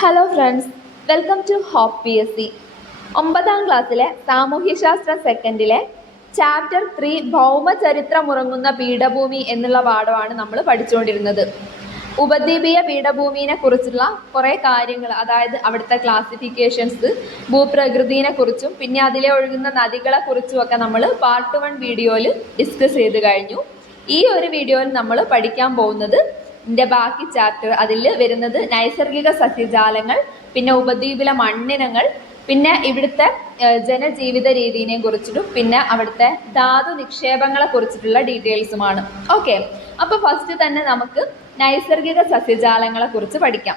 Hello friends welcome to hope P S C ഒമ്പതാം ക്ലാസ്സിലെ സാമൂഹ്യശാസ്ത്ര സെക്കൻഡിലെ chapter three ഭൗമചരിത്രമുറങ്ങുന്ന പീഠഭൂമി എന്നുള്ള പാഠമാണ് നമ്മൾ പഠിച്ചുകൊണ്ടിരുന്നത്. ഉപദ്വീപീയ പീഠഭൂമിനെ കുറിച്ചുള്ള കുറേ കാര്യങ്ങൾ അതായത് അവിടുത്തെ ക്ലാസിഫിക്കേഷൻസ് ഭൂപ്രകൃതിനെ കുറിച്ചും പിന്നെ അതിലെ ഒഴുകുന്ന നദികളെ കുറിച്ചും ഒക്കെ നമ്മൾ പാർട്ട് വൺ വീഡിയോയിൽ ഡിസ്കസ് ചെയ്ത് കഴിഞ്ഞു. ഈ ഒരു വീഡിയോയിൽ നമ്മൾ പഠിക്കാൻ പോകുന്നത് ബാക്കി ചാപ്റ്റർ അതിൽ വരുന്നത് നൈസർഗിക സസ്യജാലങ്ങൾ പിന്നെ ഉപദ്വീപിലെ മണ്ണിനങ്ങൾ പിന്നെ ഇവിടുത്തെ ജനജീവിത രീതിയെ കുറിച്ചിട്ടും പിന്നെ അവിടുത്തെ ധാതു നിക്ഷേപങ്ങളെ കുറിച്ചിട്ടുള്ള ഡീറ്റെയിൽസുമാണ് ഓക്കെ അപ്പോൾ ഫസ്റ്റ് തന്നെ നമുക്ക് നൈസർഗിക സസ്യജാലങ്ങളെ കുറിച്ച് പഠിക്കാം.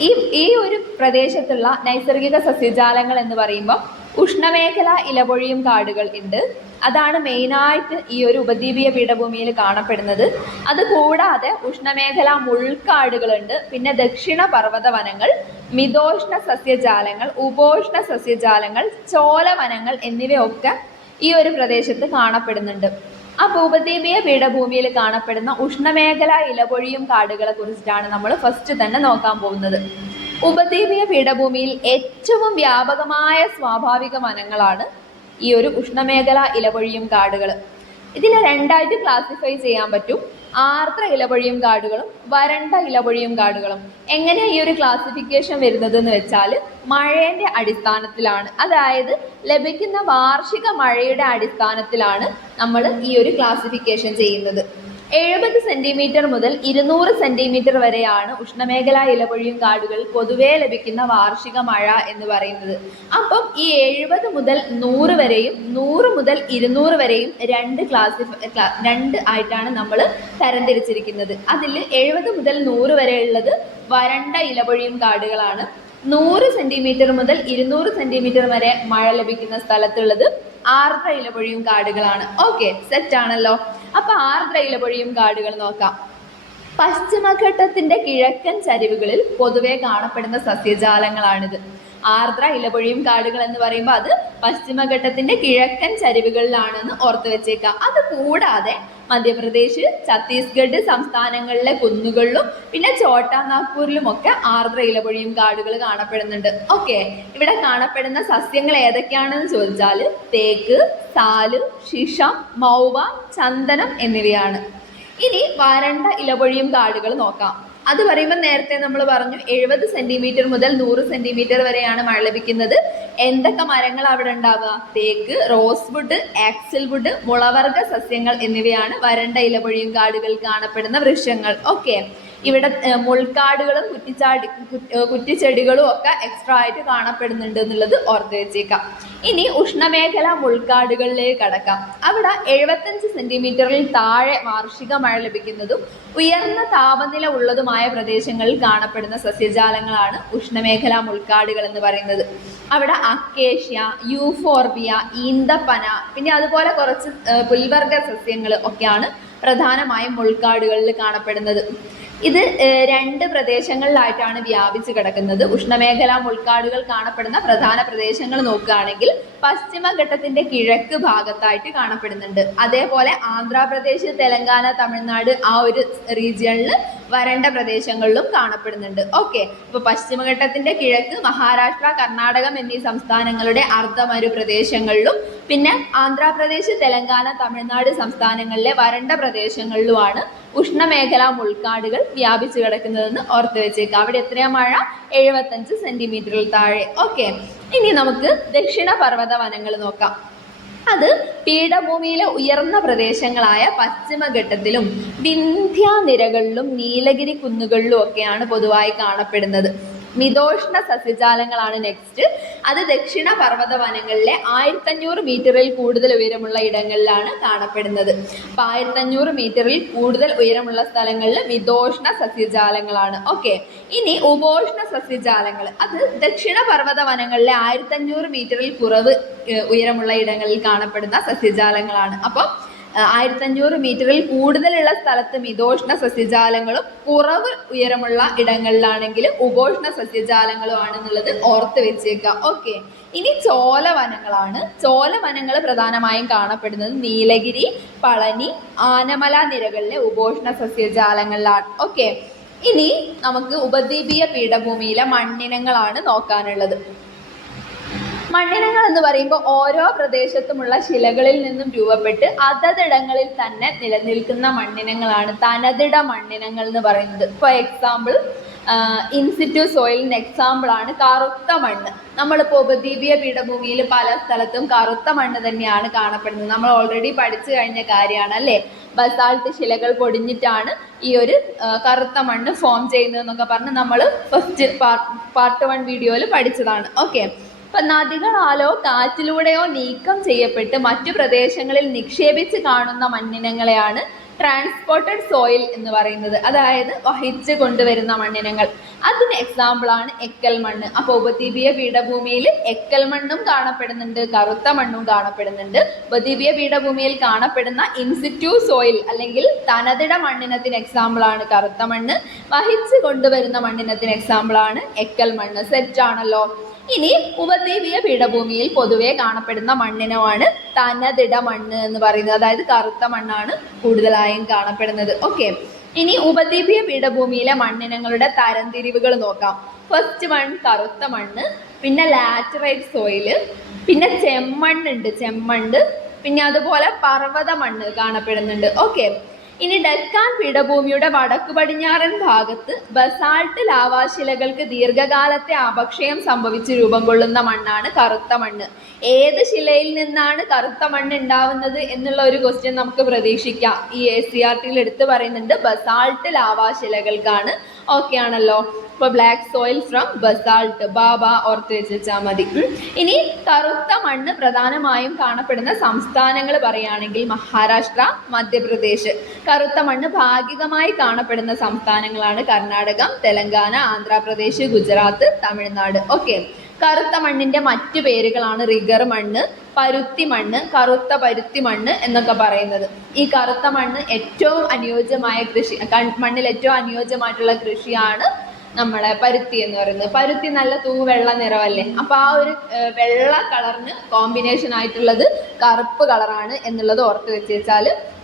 ഈ ഈ ഒരു പ്രദേശത്തുള്ള നൈസർഗിക സസ്യജാലങ്ങൾ എന്ന് പറയുമ്പോൾ ഉഷ്ണമേഖല ഇലപൊഴിയും കാടുകൾ ഉണ്ട്. അതാണ് മെയിനായിട്ട് ഈ ഒരു ഉപദ്വീപീയ പീഠഭൂമിയിൽ കാണപ്പെടുന്നത്. അത് കൂടാതെ ഉഷ്ണമേഖല മുൾക്കാടുകളുണ്ട്. പിന്നെ ദക്ഷിണ പർവത വനങ്ങൾ മിതോഷ്ണ സസ്യജാലങ്ങൾ ഉപോഷ്ണ സസ്യജാലങ്ങൾ ചോലവനങ്ങൾ എന്നിവയൊക്കെ ഈ ഒരു പ്രദേശത്ത് കാണപ്പെടുന്നുണ്ട്. ആ ഉപദ്വീപീയ പീഠഭൂമിയിൽ കാണപ്പെടുന്ന ഉഷ്ണമേഖല ഇലപൊഴിയും കാടുകളെ കുറിച്ചിട്ടാണ് നമ്മൾ ഫസ്റ്റ് തന്നെ നോക്കാൻ പോകുന്നത്. ഉപദ്വീപീയ പീഠഭൂമിയിൽ ഏറ്റവും വ്യാപകമായ സ്വാഭാവിക വനങ്ങളാണ് ഈ ഒരു ഉഷ്ണമേഖല ഇലപൊഴിയും കാടുകൾ. ഇതിനെ രണ്ടായിട്ട് ക്ലാസിഫൈ ചെയ്യാൻ പറ്റും. ആർദ്ര ഇലപൊഴിയും കാടുകളും വരണ്ട ഇലപൊഴിയും കാടുകളും. എങ്ങനെ ഈ ഒരു ക്ലാസിഫിക്കേഷൻ വരുന്നത് എന്ന് വെച്ചാൽ മഴേന്റെ അടിസ്ഥാനത്തിലാണ്. അതായത് ലഭിക്കുന്ന വാർഷിക മഴയുടെ അടിസ്ഥാനത്തിലാണ് നമ്മൾ ഈ ഒരു ക്ലാസിഫിക്കേഷൻ ചെയ്യുന്നത്. എഴുപത് സെന്റിമീറ്റർ മുതൽ ഇരുന്നൂറ് സെന്റിമീറ്റർ വരെയാണ് ഉഷ്ണമേഖലാ ഇലപൊഴിയും കാടുകൾ പൊതുവേ ലഭിക്കുന്ന വാർഷിക മഴ എന്ന് പറയുന്നത്. അപ്പം ഈ എഴുപത് മുതൽ നൂറ് വരെയും നൂറ് മുതൽ ഇരുന്നൂറ് വരെയും രണ്ട് ക്ലാസ്സി രണ്ട് ആയിട്ടാണ് നമ്മൾ തരംതിരിച്ചിരിക്കുന്നത്. അതിൽ എഴുപത് മുതൽ നൂറ് വരെയുള്ളത് വരണ്ട ഇലപൊഴിയും കാടുകളാണ്. നൂറ് സെന്റിമീറ്റർ മുതൽ ഇരുന്നൂറ് സെന്റിമീറ്റർ വരെ മഴ ലഭിക്കുന്ന സ്ഥലത്തുള്ളത് ആർദ്ര ഇലപൊഴിയും കാടുകളാണ്. ഓക്കെ സെറ്റ് ആണല്ലോ അപ്പൊ ആർദ്ര ഇലപൊഴിയും കാടുകൾ നോക്കാം. പശ്ചിമഘട്ടത്തിന്റെ കിഴക്കൻ ചരിവുകളിൽ പൊതുവെ കാണപ്പെടുന്ന സസ്യജാലങ്ങളാണിത്. ആർദ്ര ഇലപൊഴിയും കാടുകൾ എന്ന് പറയുമ്പോൾ അത് പശ്ചിമഘട്ടത്തിന്റെ കിഴക്കൻ ചരിവുകളിലാണെന്ന് ഓർത്തു വെച്ചേക്കാം. അത് കൂടാതെ മധ്യപ്രദേശ് ഛത്തീസ്ഗഡ് സംസ്ഥാനങ്ങളിലെ കുന്നുകളിലും പിന്നെ ചോട്ടാ നാഗ്പൂരിലും ഒക്കെ ആർദ്ര ഇലപൊഴിയും കാടുകൾ കാണപ്പെടുന്നുണ്ട്. ഓക്കെ ഇവിടെ കാണപ്പെടുന്ന സസ്യങ്ങൾ ഏതൊക്കെയാണെന്ന് ചോദിച്ചാൽ തേക്ക് സാൽ ശിഷം മൗവ ചന്ദനം എന്നിവയാണ്. ഇനി വരണ്ട ഇലപൊഴിയും കാടുകൾ നോക്കാം. അത് പറയുമ്പോൾ നേരത്തെ നമ്മൾ പറഞ്ഞു എഴുപത് സെന്റിമീറ്റർ മുതൽ നൂറ് സെന്റിമീറ്റർ വരെയാണ് മഴ ലഭിക്കുന്നത്. എന്തൊക്കെ മരങ്ങൾ അവിടെ ഉണ്ടാവുക? തേക്ക് റോസ് വുഡ് ആക്സിൽ വുഡ് മുളവർഗ സസ്യങ്ങൾ എന്നിവയാണ് വരണ്ട ഇലപൊഴിയും കാടുകളിൽ കാണപ്പെടുന്ന വൃക്ഷങ്ങൾ. ഓക്കെ ഇവിടെ മുൾക്കാടുകളും കുറ്റിച്ചാടി കുറ്റിച്ചെടികളും ഒക്കെ എക്സ്ട്രാ ആയിട്ട് കാണപ്പെടുന്നുണ്ട് എന്നുള്ളത് ഓർത്ത് വെച്ചേക്കാം ഇനി ഉഷ്ണമേഖല മുൾക്കാടുകളിലേക്ക് കടക്കാം. അവിടെ എഴുപത്തഞ്ച് സെന്റിമീറ്ററിൽ താഴെ വാർഷിക മഴ ലഭിക്കുന്നതും ഉയർന്ന താപനില ഉള്ളതുമായ പ്രദേശങ്ങളിൽ കാണപ്പെടുന്ന സസ്യജാലങ്ങളാണ് ഉഷ്ണമേഖല മുൾക്കാടുകൾ എന്ന് പറയുന്നത്. അവിടെ അക്കേഷ്യ യൂഫോർബിയ ഈന്തപ്പന പിന്നെ അതുപോലെ കുറച്ച് പുൽവർഗ സസ്യങ്ങൾ ഒക്കെയാണ് പ്രധാനമായും മുൾക്കാടുകളിൽ കാണപ്പെടുന്നത്. ഇത് രണ്ട് പ്രദേശങ്ങളിലായിട്ടാണ് വ്യാപിച്ചു കിടക്കുന്നത്. ഉഷ്ണമേഖലാ മുൾക്കാടുകൾ കാണപ്പെടുന്ന പ്രധാന പ്രദേശങ്ങൾ നോക്കുകയാണെങ്കിൽ പശ്ചിമഘട്ടത്തിന്റെ കിഴക്ക് ഭാഗത്തായിട്ട് കാണപ്പെടുന്നുണ്ട്. അതേപോലെ ആന്ധ്രാപ്രദേശ് തെലങ്കാന തമിഴ്നാട് ആ ഒരു റീജിയണിൽ വരണ്ട പ്രദേശങ്ങളിലും കാണപ്പെടുന്നുണ്ട്. ഓക്കെ അപ്പൊ പശ്ചിമഘട്ടത്തിന്റെ കിഴക്ക് മഹാരാഷ്ട്ര കർണാടകം എന്നീ സംസ്ഥാനങ്ങളുടെ അർദ്ധമരു പ്രദേശങ്ങളിലും പിന്നെ ആന്ധ്രാപ്രദേശ് തെലങ്കാന തമിഴ്നാട് സംസ്ഥാനങ്ങളിലെ വരണ്ട പ്രദേശങ്ങളിലുമാണ് ഉഷ്ണമേഖലാ മുൾക്കാടുകൾ വ്യാപിച്ചു കിടക്കുന്നതെന്ന് ഓർത്തു വെച്ചേക്കുക അവിടെ എത്രയാ മഴ? എഴുപത്തഞ്ച് സെന്റിമീറ്ററിൽ താഴെ. ഓക്കെ. ഇനി നമുക്ക് ദക്ഷിണ പർവത വനങ്ങൾ നോക്കാം. അത് പീഠഭൂമിയിലെ ഉയർന്ന പ്രദേശങ്ങളായ പശ്ചിമഘട്ടത്തിലും വിന്ധ്യാനിരകളിലും നീലഗിരി കുന്നുകളിലും ഒക്കെയാണ് പൊതുവായി കാണപ്പെടുന്നത്. മിതോഷ്ണ സസ്യജാലങ്ങളാണ് നെക്സ്റ്റ് അത് ദക്ഷിണ പർവത വനങ്ങളിലെ ആയിരത്തഞ്ഞൂറ് മീറ്ററിൽ കൂടുതൽ ഉയരമുള്ള ഇടങ്ങളിലാണ് കാണപ്പെടുന്നത്. അപ്പം ആയിരത്തഞ്ഞൂറ് മീറ്ററിൽ കൂടുതൽ ഉയരമുള്ള സ്ഥലങ്ങളിൽ മിതോഷ്ണ സസ്യജാലങ്ങളാണ്. ഓക്കെ ഇനി ഉപോഷ്ണ സസ്യജാലങ്ങൾ. അത് ദക്ഷിണ പർവത വനങ്ങളിലെ ആയിരത്തഞ്ഞൂറ് മീറ്ററിൽ കുറവ് ഉയരമുള്ള ഇടങ്ങളിൽ കാണപ്പെടുന്ന സസ്യജാലങ്ങളാണ്. അപ്പം ആയിരത്തഞ്ഞൂറ് മീറ്ററിൽ കൂടുതലുള്ള സ്ഥലത്ത് മിതോഷ്ണ സസ്യജാലങ്ങളും കുറവ് ഉയരമുള്ള ഇടങ്ങളിലാണെങ്കിൽ ഉപോഷ്ണ സസ്യജാലങ്ങളും ആണെന്നുള്ളത് ഓർത്ത് വെച്ചേക്കുക ഓക്കെ ഇനി ചോലവനങ്ങളാണ്. ചോലവനങ്ങൾ പ്രധാനമായും കാണപ്പെടുന്നത് നീലഗിരി പളനി ആനമല നിരകളിലെ ഉപോഷ്ണ സസ്യജാലങ്ങളിലാണ്. ഓക്കെ ഇനി നമുക്ക് ഉപദ്വീപീയ പീഠഭൂമിയിലെ മണ്ണിനങ്ങളാണ് നോക്കാനുള്ളത്. മണ്ണിനങ്ങൾ എന്ന് പറയുമ്പോൾ ഓരോ പ്രദേശത്തുമുള്ള ശിലകളിൽ നിന്നും രൂപപ്പെട്ട് അതതിടങ്ങളിൽ തന്നെ നിലനിൽക്കുന്ന മണ്ണിനങ്ങളാണ് തനതിട മണ്ണിനങ്ങൾ എന്ന് പറയുന്നത്. ഫോർ എക്സാമ്പിൾ ഇൻസിറ്റു സോയിലിന് എക്സാമ്പിൾ ആണ് കറുത്ത മണ്ണ്. നമ്മളിപ്പോൾ ഉപദ്വീപീയ പീഠഭൂമിയിൽ പല സ്ഥലത്തും കറുത്ത മണ്ണ് തന്നെയാണ് കാണപ്പെടുന്നത്. നമ്മൾ ഓൾറെഡി പഠിച്ചു കഴിഞ്ഞ കാര്യമാണ് അല്ലേ? ബസാൾട്ട് ശിലകൾ പൊടിഞ്ഞിട്ടാണ് ഈ ഒരു കറുത്ത മണ്ണ് ഫോം ചെയ്യുന്നതെന്നൊക്കെ പറഞ്ഞ് നമ്മൾ ഫസ്റ്റ് പാർട്ട് വൺ വീഡിയോയിൽ പഠിച്ചതാണ്. ഓക്കെ ഇപ്പൊ നദികളാലോ കാറ്റിലൂടെയോ നീക്കം ചെയ്യപ്പെട്ട് മറ്റു പ്രദേശങ്ങളിൽ നിക്ഷേപിച്ച് കാണുന്ന മണ്ണിനങ്ങളെയാണ് ട്രാൻസ്പോർട്ടഡ് സോയിൽ എന്ന് പറയുന്നത്. അതായത് വഹിച്ച് കൊണ്ടുവരുന്ന മണ്ണിനങ്ങൾ. അതിന് എക്സാമ്പിൾ ആണ് എക്കൽ മണ്ണ്. അപ്പോൾ ഉപദ്വീപീയ പീഠഭൂമിയിൽ എക്കൽ മണ്ണും കാണപ്പെടുന്നുണ്ട് കറുത്ത മണ്ണും കാണപ്പെടുന്നുണ്ട്. ഉപദ്വീപീയ പീഠഭൂമിയിൽ കാണപ്പെടുന്ന ഇൻസിറ്റ്യൂ സോയിൽ അല്ലെങ്കിൽ തനതിട മണ്ണിനത്തിന് എക്സാമ്പിൾ ആണ് കറുത്ത മണ്ണ്. വഹിച്ച് കൊണ്ടുവരുന്ന മണ്ണിനത്തിന് എക്സാമ്പിൾ ആണ് എക്കൽ മണ്ണ്. സെറ്റ് ആണല്ലോ. ഇനി ഉപദ്വീപീയ പീഠഭൂമിയിൽ പൊതുവെ കാണപ്പെടുന്ന മണ്ണിനമാണ് തനതിട മണ്ണ് എന്ന് പറയുന്നത്. അതായത് കറുത്ത മണ്ണാണ് കൂടുതലായും കാണപ്പെടുന്നത്. ഓക്കെ ഇനി ഉപദ്വീപീയ പീഠഭൂമിയിലെ മണ്ണിനങ്ങളുടെ തരംതിരിവുകൾ നോക്കാം. ഫസ്റ്റ് വൺ കറുത്ത മണ്ണ് പിന്നെ ലാറ്ററൈറ്റ് സോയിൽ പിന്നെ ചെമ്മണ്ണുണ്ട് ചെമ്മണ്ണ് പിന്നെ അതുപോലെ പർവത മണ്ണ് കാണപ്പെടുന്നുണ്ട്. ഓക്കെ ഇനി ഡെക്കാൻ പീഠഭൂമിയുടെ വടക്കു പടിഞ്ഞാറൻ ഭാഗത്ത് ബസാൾട്ട് ലാവാശിലകൾക്ക് ദീർഘകാലത്തെ അപക്ഷയം സംഭവിച്ച് രൂപം കൊള്ളുന്ന മണ്ണാണ് കറുത്ത മണ്ണ്. ഏത് ശിലയിൽ നിന്നാണ് കറുത്ത മണ്ണ് ഉണ്ടാവുന്നത് എന്നുള്ള ഒരു ക്വസ്റ്റ്യൻ നമുക്ക് പ്രതീക്ഷിക്കാം. ഈ എ സി ആർ ടിയിൽ എടുത്ത് പറയുന്നുണ്ട് ബസാൾട്ട് ലാവാശിലകൾക്കാണ്. ഓക്കെ ആണല്ലോ. ഇപ്പൊ ബ്ലാക്ക് സോയിൽ ഫ്രം ബസാൾട്ട് ബാബ ഓർത്ത് വെച്ചാൽ മതി ഇനി കറുത്ത മണ്ണ് പ്രധാനമായും കാണപ്പെടുന്ന സംസ്ഥാനങ്ങൾ പറയുകയാണെങ്കിൽ മഹാരാഷ്ട്ര മധ്യപ്രദേശ്. കറുത്ത മണ്ണ് ഭാഗികമായി കാണപ്പെടുന്ന സംസ്ഥാനങ്ങളാണ് കർണാടകം തെലങ്കാന ആന്ധ്രാപ്രദേശ് ഗുജറാത്ത് തമിഴ്നാട്. ഓക്കെ കറുത്ത മണ്ണിന്റെ മറ്റു പേരുകളാണ് റിഗർ മണ്ണ് പരുത്തി മണ്ണ് കറുത്ത പരുത്തി മണ്ണ് എന്നൊക്കെ പറയുന്നത്. ഈ കറുത്ത മണ്ണ് ഏറ്റവും അനുയോജ്യമായ കൃഷി മണ്ണിൽ ഏറ്റവും അനുയോജ്യമായിട്ടുള്ള കൃഷിയാണ് നമ്മളെ പരുത്തി എന്ന് പറയുന്നത്. പരുത്തി നല്ല തൂവെള്ള വെള്ള നിറമല്ലേ? അപ്പൊ ആ ഒരു വെള്ള കളറിന് കോമ്പിനേഷൻ ആയിട്ടുള്ളത് കറുപ്പ് കളറാണ് എന്നുള്ളത് ഓർത്ത് വെച്ച്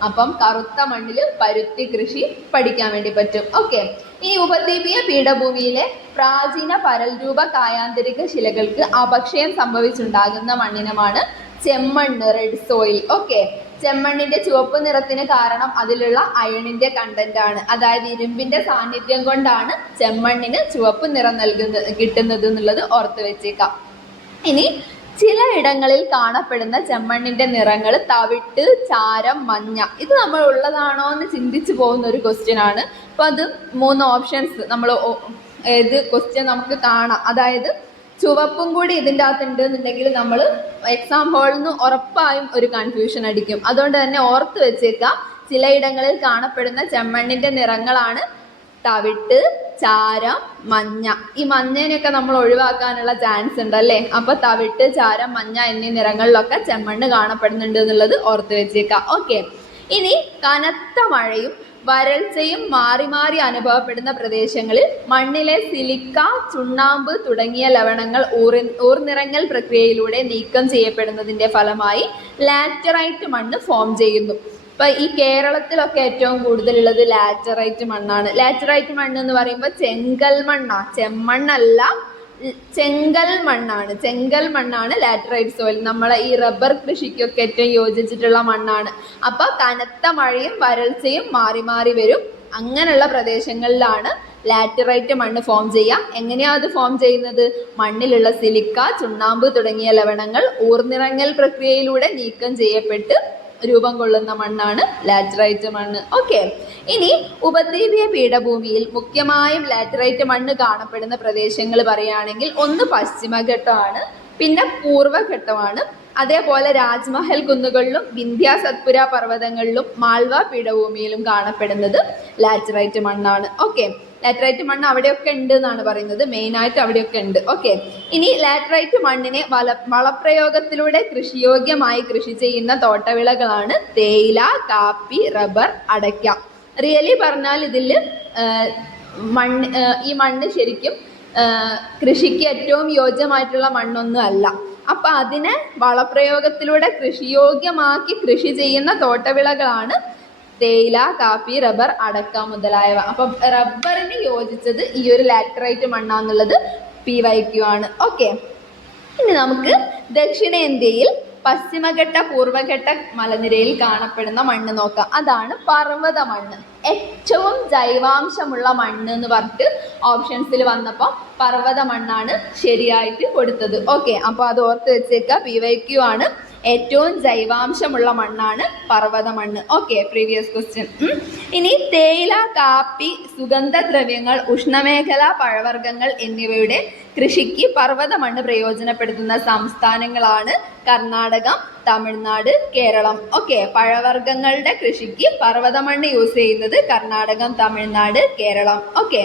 അപ്പം കറുത്ത മണ്ണിൽ പരുത്തി കൃഷി പഠിക്കാൻ വേണ്ടി പറ്റും. ഓക്കെ. ഈ ഉപദ്വീപീയ പീഠഭൂമിയിലെ പ്രാചീന പരൽരൂപ കായാന്തരിക ശിലകൾക്ക് അപക്ഷയം സംഭവിച്ചുണ്ടാകുന്ന മണ്ണിനമാണ് ചെമ്മണ്ണ് റെഡ് സോയിൽ ഓക്കെ. ചെമ്മണ്ണിന്റെ ചുവപ്പ് നിറത്തിന് കാരണം അതിലുള്ള അയണിന്റെ കണ്ടന്റ് ആണ്. അതായത് ഇരുമ്പിന്റെ സാന്നിധ്യം കൊണ്ടാണ് ചെമ്മണ്ണിന് ചുവപ്പ് നിറം നൽകുന്നത് കിട്ടുന്നത് എന്നുള്ളത് ഓർത്ത് വെച്ചേക്കാം. ഇനി ചില ഇടങ്ങളിൽ കാണപ്പെടുന്ന ചെമ്മണ്ണിന്റെ നിറങ്ങൾ തവിട്ട് ചാരം മഞ്ഞ. ഇത് നമ്മൾ ഉള്ളതാണോ എന്ന് ചിന്തിച്ചു പോകുന്ന ഒരു ക്വസ്റ്റ്യൻ ആണ്. അപ്പൊ അത് മൂന്ന് ഓപ്ഷൻസ് നമ്മൾ ഏത് ക്വസ്റ്റ്യൻ നമുക്ക് കാണാം. അതായത് ചുവപ്പും കൂടി ഇതിന്റെ അകത്ത് ഉണ്ട് എന്നുണ്ടെങ്കിൽ നമ്മൾ എക്സാം ഹാളിൽ നിന്ന് ഉറപ്പായും ഒരു കൺഫ്യൂഷൻ അടിക്കും. അതുകൊണ്ട് തന്നെ ഓർത്ത് വെച്ചേക്കാം ചിലയിടങ്ങളിൽ കാണപ്പെടുന്ന ചെമ്മണ്ണിന്റെ നിറങ്ങളാണ് തവിട്ട് ചാരം മഞ്ഞ. ഈ മഞ്ഞേനെയൊക്കെ നമ്മൾ ഒഴിവാക്കാനുള്ള ചാൻസ് ഉണ്ട് അല്ലേ അപ്പൊ തവിട്ട് ചാരം മഞ്ഞ എന്നീ നിറങ്ങളിലൊക്കെ ചെമ്മണ്ണ് കാണപ്പെടുന്നുണ്ട് എന്നുള്ളത് ഓർത്ത് വെച്ചേക്കാം ഓക്കെ ഇനി കനത്ത മഴയും വരൾച്ചയും മാറി മാറി അനുഭവപ്പെടുന്ന പ്രദേശങ്ങളിൽ മണ്ണിലെ സിലിക്ക ചുണ്ണാമ്പ് തുടങ്ങിയ ലവണങ്ങൾ ഊറി ഊർനിറങ്ങൽ പ്രക്രിയയിലൂടെ നീക്കം ചെയ്യപ്പെടുന്നതിന്റെ ഫലമായി ലാറ്ററൈറ്റ് മണ്ണ് ഫോം ചെയ്യുന്നു. ഇപ്പൊ ഈ കേരളത്തിലൊക്കെ ഏറ്റവും കൂടുതലുള്ളത് ലാറ്ററൈറ്റ് മണ്ണാണ്. ലാറ്ററൈറ്റ് മണ്ണ് എന്ന് പറയുമ്പോൾ ചെങ്കൽ മണ്ണാ. ചെമ്മണ്ണല്ല ചെങ്കൽ മണ്ണാണ്. ചെങ്കൽ മണ്ണാണ് ലാറ്ററൈറ്റ് സോയിൽ. നമ്മളെ ഈ റബ്ബർ കൃഷിക്കൊക്കെ ഏറ്റവും യോജിച്ചിട്ടുള്ള മണ്ണാണ്. അപ്പൊ കനത്ത മഴയും വരൾച്ചയും മാറി മാറി വരും. അങ്ങനെയുള്ള പ്രദേശങ്ങളിലാണ് ലാറ്ററൈറ്റ് മണ്ണ് ഫോം ചെയ്യാം എങ്ങനെയാ അത് ഫോം ചെയ്യുന്നത്? മണ്ണിലുള്ള സിലിക്ക ചുണ്ണാമ്പ് തുടങ്ങിയ ലവണങ്ങൾ ഊർനിറങ്ങൽ പ്രക്രിയയിലൂടെ നീക്കം ചെയ്യപ്പെട്ട് രൂപം കൊള്ളുന്ന മണ്ണാണ് ലാറ്ററൈറ്റ് മണ്ണ്. ഓക്കെ ഇനി ഉപദ്വീപീയ പീഠഭൂമിയിൽ മുഖ്യമായും ലാറ്ററൈറ്റ് മണ്ണ് കാണപ്പെടുന്ന പ്രദേശങ്ങൾ പറയുകയാണെങ്കിൽ ഒന്ന് പശ്ചിമഘട്ടമാണ് പിന്നെ പൂർവഘട്ടമാണ് അതേപോലെ രാജ്മഹൽ കുന്നുകളിലും വിന്ധ്യ സത്പുര പർവതങ്ങളിലും മാൾവ പീഠഭൂമിയിലും കാണപ്പെടുന്നത് ലാറ്ററൈറ്റ് മണ്ണാണ്. ഓക്കെ ലാറ്ററൈറ്റ് മണ്ണ് അവിടെയൊക്കെ ഉണ്ട് എന്നാണ് പറയുന്നത്. മെയിനായിട്ട് അവിടെയൊക്കെ ഉണ്ട്. ഓക്കെ ഇനി ലാറ്ററൈറ്റ് മണ്ണിനെ വല വളപ്രയോഗത്തിലൂടെ കൃഷിയോഗ്യമായി കൃഷി ചെയ്യുന്ന തോട്ടവിളകളാണ് തേയില കാപ്പി റബ്ബർ അടയ്ക്ക. റിയലി പറഞ്ഞാൽ ഇതിൽ മണ്ണ് ഈ മണ്ണ് ശരിക്കും കൃഷിക്ക് ഏറ്റവും യോജ്യമായിട്ടുള്ള മണ്ണൊന്നും അല്ല. അപ്പൊ അതിനെ വളപ്രയോഗത്തിലൂടെ കൃഷിയോഗ്യമാക്കി കൃഷി ചെയ്യുന്ന തോട്ടവിളകളാണ് തേയില കാപ്പി റബ്ബർ അടക്ക മുതലായവ. അപ്പം റബ്ബറിന് യോജിച്ചത് ഈ ഒരു ലാറ്ററൈറ്റ് മണ്ണാന്നുള്ളത് പി വൈ ക്യു ആണ്. ഓക്കെ ഇനി നമുക്ക് ദക്ഷിണേന്ത്യയിൽ പശ്ചിമഘട്ട പൂർവഘട്ട മലനിരയിൽ കാണപ്പെടുന്ന മണ്ണ് നോക്കാം. അതാണ് പർവത മണ്ണ്. ഏറ്റവും ജൈവാംശമുള്ള മണ്ണ് എന്ന് പറഞ്ഞിട്ട് ഓപ്ഷൻസിൽ വന്നപ്പോൾ പർവത മണ്ണാണ് ശരിയായിട്ട് കൊടുത്തത്. ഓക്കെ അപ്പോൾ അത് ഓർത്ത് വെച്ചേക്കുക പി വൈ ക്യു ആണ്. ഏറ്റവും ജൈവാംശമുള്ള മണ്ണാണ് പർവത മണ്ണ് ഓക്കെ പ്രീവിയസ് ക്വസ്റ്റ്യൻ ഇനി തേയില കാപ്പി സുഗന്ധദ്രവ്യങ്ങൾ ഉഷ്ണമേഖല പഴവർഗങ്ങൾ എന്നിവയുടെ കൃഷിക്ക് പർവത മണ്ണ് പ്രയോജനപ്പെടുത്തുന്ന സംസ്ഥാനങ്ങളാണ് കർണാടകം തമിഴ്നാട് കേരളം. ഓക്കെ പഴവർഗങ്ങളുടെ കൃഷിക്ക് പർവത മണ്ണ് യൂസ് ചെയ്യുന്നത് കർണാടകം തമിഴ്നാട് കേരളം. ഓക്കെ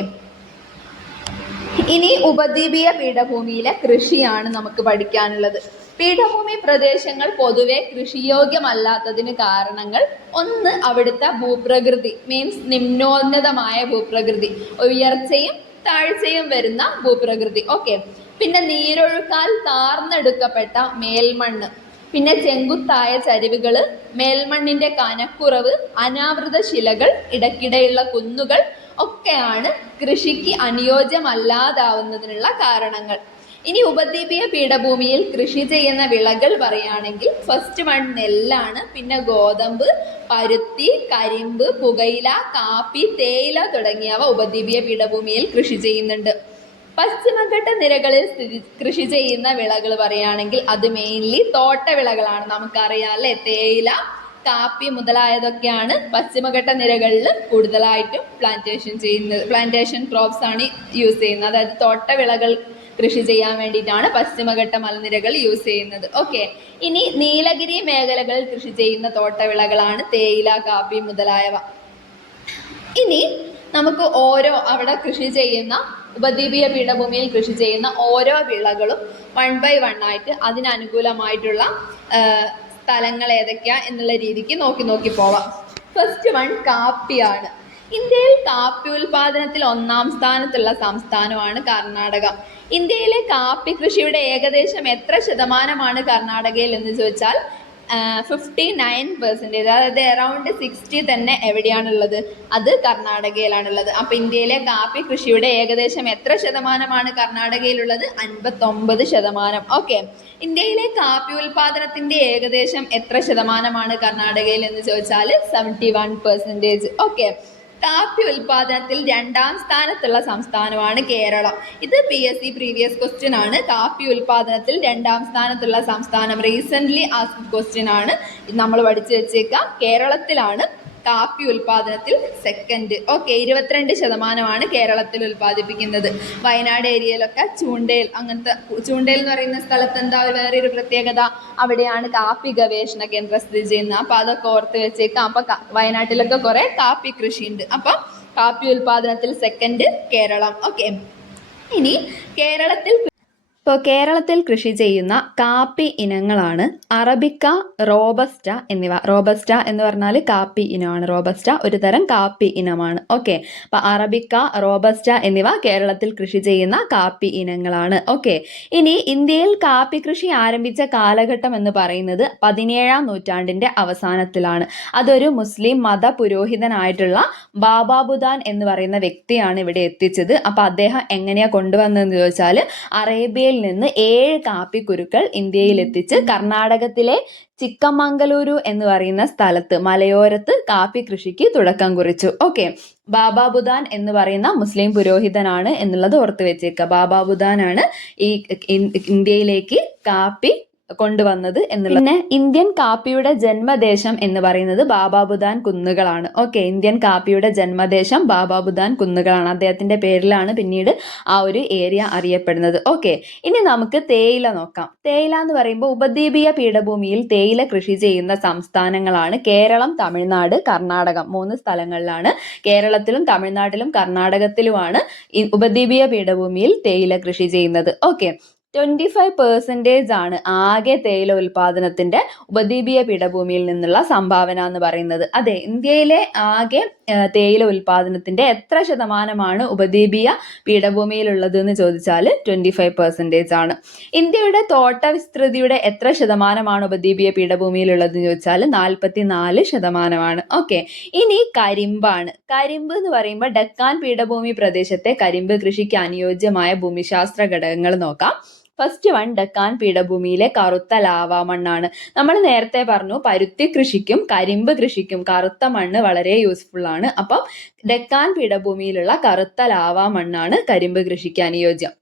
ഇനി ഉപദ്വീപീയ പീഠഭൂമിയിലെ കൃഷിയാണ് നമുക്ക് പഠിക്കാനുള്ളത്. പീഠഭൂമി പ്രദേശങ്ങൾ പൊതുവെ കൃഷിയോഗ്യമല്ലാത്തതിന് കാരണങ്ങൾ ഒന്ന് അവിടുത്തെ ഭൂപ്രകൃതി മീൻസ് നിമ്നോന്നതമായ ഭൂപ്രകൃതി. ഉയർച്ചയും താഴ്ചയും വരുന്ന ഭൂപ്രകൃതി. ഓക്കെ പിന്നെ നീരൊഴുക്കാൽ താർന്നെടുക്കപ്പെട്ട മേൽമണ്ണ്. പിന്നെ ചെങ്കുത്തായ ചരിവുകൾ മേൽമണ്ണിന്റെ കനക്കുറവ് അനാവൃത ശിലകൾ ഇടയ്ക്കിടെയുള്ള കുന്നുകൾ ഒക്കെയാണ് കൃഷിക്ക് അനുയോജ്യമല്ലാതാവുന്നതിനുള്ള കാരണങ്ങൾ. ഇനി ഉപദ്വീപീയ പീഠഭൂമിയിൽ കൃഷി ചെയ്യുന്ന വിളകൾ പറയുകയാണെങ്കിൽ ഫസ്റ്റ് വൺ നെല്ലാണ് പിന്നെ ഗോതമ്പ് പരുത്തി കരിമ്പ് പുകയില കാപ്പി തേയില തുടങ്ങിയവ ഉപദ്വീപീയ പീഠഭൂമിയിൽ കൃഷി ചെയ്യുന്നുണ്ട്. പശ്ചിമഘട്ട നിരകളിൽ സ്ഥിതി കൃഷി ചെയ്യുന്ന വിളകൾ പറയുകയാണെങ്കിൽ അത് മെയിൻലി തോട്ടവിളകളാണ് നമുക്കറിയാം അല്ലേ? തേയില കാപ്പി മുതലായതൊക്കെയാണ് പശ്ചിമഘട്ട നിരകളിൽ കൂടുതലായിട്ടും പ്ലാന്റേഷൻ ചെയ്യുന്നത് പ്ലാന്റേഷൻ ക്രോപ്സ് ആണ് യൂസ് ചെയ്യുന്നത്. അതായത് തോട്ടവിളകൾ കൃഷി ചെയ്യാൻ വേണ്ടിയിട്ടാണ് പശ്ചിമഘട്ട മലനിരകൾ യൂസ് ചെയ്യുന്നത്. ഓക്കെ ഇനി നീലഗിരി മേഖലകളിൽ കൃഷി ചെയ്യുന്ന തോട്ടവിളകളാണ് തേയില കാപ്പി മുതലായവ. ഇനി നമുക്ക് ഓരോ അവിടെ കൃഷി ചെയ്യുന്ന ഉപദ്വീപീയ പീഠഭൂമിയിൽ കൃഷി ചെയ്യുന്ന ഓരോ വിളകളും വൺ ബൈ വൺ ആയിട്ട് അതിനനുകൂലമായിട്ടുള്ള സ്ഥലങ്ങൾ ഏതൊക്കെയാ എന്നുള്ള രീതിക്ക് നോക്കി നോക്കി പോവാം. ഫസ്റ്റ് വൺ കാപ്പിയാണ്. ഇന്ത്യയിൽ കാപ്പി ഉൽപാദനത്തിൽ ഒന്നാം സ്ഥാനത്തുള്ള സംസ്ഥാനമാണ് കർണാടക. ഇന്ത്യയിലെ കാപ്പി കൃഷിയുടെ ഏകദേശം എത്ര ശതമാനമാണ് കർണാടകയിൽ എന്ന് ചോദിച്ചാൽ ഫിഫ്റ്റി നയൻ പെർസെന്റേജ് അതായത് അറൗണ്ട് സിക്സ്റ്റി തന്നെ എവിടെയാണുള്ളത്? അത് കർണാടകയിലാണുള്ളത്. അപ്പോൾ ഇന്ത്യയിലെ കാപ്പി കൃഷിയുടെ ഏകദേശം എത്ര ശതമാനമാണ് കർണാടകയിലുള്ളത്? അൻപത്തൊമ്പത് ശതമാനം. ഓക്കെ. ഇന്ത്യയിലെ കാപ്പി ഉൽപാദനത്തിന്റെ ഏകദേശം എത്ര ശതമാനമാണ് കർണാടകയിൽ എന്ന് ചോദിച്ചാൽ സെവന്റി വൺ പെർസെന്റേജ് ഓക്കെ. കാപ്പി ഉൽപാദനത്തിൽ രണ്ടാം സ്ഥാനത്തുള്ള സംസ്ഥാനമാണ് കേരളം. ഇത് P S C previous question ആണ്. കാപ്പി ഉൽപാദനത്തിൽ രണ്ടാം സ്ഥാനത്തുള്ള സംസ്ഥാനം റീസെന്റ്ലി ആസ്ക് ക്വസ്റ്റ്യൻ ആണ്. നമ്മൾ പഠിച്ചു വെച്ചേക്കാം. കേരളത്തിലാണ് കാപ്പി ഉൽപാദനത്തിൽ സെക്കൻഡ് ഓക്കെ ഇരുപത്തിരണ്ട് ശതമാനമാണ് കേരളത്തിൽ ഉൽപ്പാദിപ്പിക്കുന്നത്. വയനാട് ഏരിയയിലൊക്കെ ചൂണ്ടയിൽ അങ്ങനത്തെ ചൂണ്ടയിൽ എന്ന് പറയുന്ന സ്ഥലത്ത് എന്താ ഒരു വേറൊരു പ്രത്യേകത? അവിടെയാണ് കാപ്പി ഗവേഷണ കേന്ദ്രം സ്ഥിതി ചെയ്യുന്നത്. അപ്പോൾ അതൊക്കെ ഓർത്ത് വെച്ചേക്കാം. അപ്പോൾ വയനാട്ടിലൊക്കെ കുറേ കാപ്പി കൃഷിയുണ്ട്. അപ്പം കാപ്പി ഉൽപാദനത്തിൽ സെക്കൻഡ് കേരളം. ഓക്കെ ഇനി കേരളത്തിൽ ഇപ്പോൾ കേരളത്തിൽ കൃഷി ചെയ്യുന്ന കാപ്പി ഇനങ്ങളാണ് അറബിക്ക റോബസ്റ്റ എന്നിവ. റോബസ്റ്റ എന്ന് പറഞ്ഞാൽ കാപ്പി ഇനമാണ്. റോബസ്റ്റ ഒരു തരം കാപ്പി ഇനമാണ്. ഓക്കെ. അപ്പോൾ അറബിക്ക റോബസ്റ്റ എന്നിവ കേരളത്തിൽ കൃഷി ചെയ്യുന്ന കാപ്പി ഇനങ്ങളാണ്. ഓക്കെ. ഇനി ഇന്ത്യയിൽ കാപ്പി കൃഷി ആരംഭിച്ച കാലഘട്ടം എന്ന് പറയുന്നത് പതിനേഴാം നൂറ്റാണ്ടിന്റെ അവസാനത്തിലാണ്. അതൊരു മുസ്ലിം മത പുരോഹിതനായിട്ടുള്ള ബാബാബുദാൻ എന്ന് പറയുന്ന വ്യക്തിയാണ് ഇവിടെ എത്തിച്ചത്. അപ്പോൾ അദ്ദേഹം എങ്ങനെയാ കൊണ്ടുവന്നതെന്ന് ചോദിച്ചാൽ അറേബ്യയിൽ നിന്ന് ഏഴ് കാപ്പിക്കുരുക്കൾ ഇന്ത്യയിൽ എത്തിച്ച് കർണാടകത്തിലെ ചിക്കമംഗലൂരു എന്ന് പറയുന്ന സ്ഥലത്ത് മലയോരത്ത് കാപ്പി കൃഷിക്ക് തുടക്കം കുറിച്ചു. ഓക്കെ ബാബാ ബുദാൻ എന്ന് പറയുന്ന മുസ്ലിം പുരോഹിതനാണ് എന്നുള്ളത് ഓർത്ത് വെച്ചേക്കുക ബാബാ ബുദാനാണ് ഈ ഇന്ത്യയിലേക്ക് കാപ്പി കൊണ്ടുവന്നത് എന്നുള്ളത് പിന്നെ ഇന്ത്യൻ കാപ്പിയുടെ ജന്മദേശം എന്ന് പറയുന്നത് ബാബാബുദാൻ കുന്നുകളാണ്. ഓക്കെ ഇന്ത്യൻ കാപ്പിയുടെ ജന്മദേശം ബാബാബുദാൻ കുന്നുകളാണ്. അദ്ദേഹത്തിന്റെ പേരിലാണ് പിന്നീട് ആ ഒരു ഏരിയ അറിയപ്പെടുന്നത്. ഓക്കെ ഇനി നമുക്ക് തേയില നോക്കാം. തേയില എന്ന് പറയുമ്പോൾ ഉപദ്വീപീയ പീഠഭൂമിയിൽ തേയില കൃഷി ചെയ്യുന്ന സംസ്ഥാനങ്ങളാണ് കേരളം തമിഴ്നാട് കർണാടകം. മൂന്ന് സ്ഥലങ്ങളിലാണ് കേരളത്തിലും തമിഴ്നാട്ടിലും കർണാടകത്തിലുമാണ് ഉപദ്വീപീയ പീഠഭൂമിയിൽ തേയില കൃഷി ചെയ്യുന്നത്. ഓക്കെ ട്വന്റി ഫൈവ് പെർസെന്റേജ് ആണ് ആകെ തേയില ഉൽപ്പാദനത്തിന്റെ ഉപദ്വീപീയ പീഠഭൂമിയിൽ നിന്നുള്ള സംഭാവന എന്ന് പറയുന്നത്. അതെ ഇന്ത്യയിലെ ആകെ തേയില ഉൽപ്പാദനത്തിന്റെ എത്ര ശതമാനമാണ് ഉപദ്വീപീയ പീഠഭൂമിയിലുള്ളത് എന്ന് ചോദിച്ചാൽ ട്വന്റി ഫൈവ് പെർസെന്റേജ് ആണ്. ഇന്ത്യയുടെ തോട്ട വിസ്തൃതിയുടെ എത്ര ശതമാനമാണ് ഉപദ്വീപീയ പീഠഭൂമിയിലുള്ളത് എന്ന് ചോദിച്ചാൽ നാൽപ്പത്തി നാല് ശതമാനമാണ്. ഓക്കെ ഇനി കരിമ്പാണ്. കരിമ്പ് എന്ന് പറയുമ്പോൾ ഡക്കാൻ പീഠഭൂമി പ്രദേശത്തെ കരിമ്പ് കൃഷിക്ക് അനുയോജ്യമായ ഭൂമിശാസ്ത്ര ഘടകങ്ങൾ നോക്കാം. ഫസ്റ്റ് വൺ ഡക്കാൻ പീഠഭൂമിയിലെ കറുത്ത ലാവ മണ്ണാണ് നമ്മൾ നേരത്തെ പറഞ്ഞു പരുത്തി കൃഷിക്കും കരിമ്പ് കൃഷിക്കും കറുത്ത മണ്ണ് വളരെ യൂസ്ഫുൾ ആണ്. അപ്പം ഡക്കാൻ പീഠഭൂമിയിലുള്ള കറുത്ത ലാവ മണ്ണാണ് കരിമ്പ് കൃഷിക്ക് അനുയോജ്യം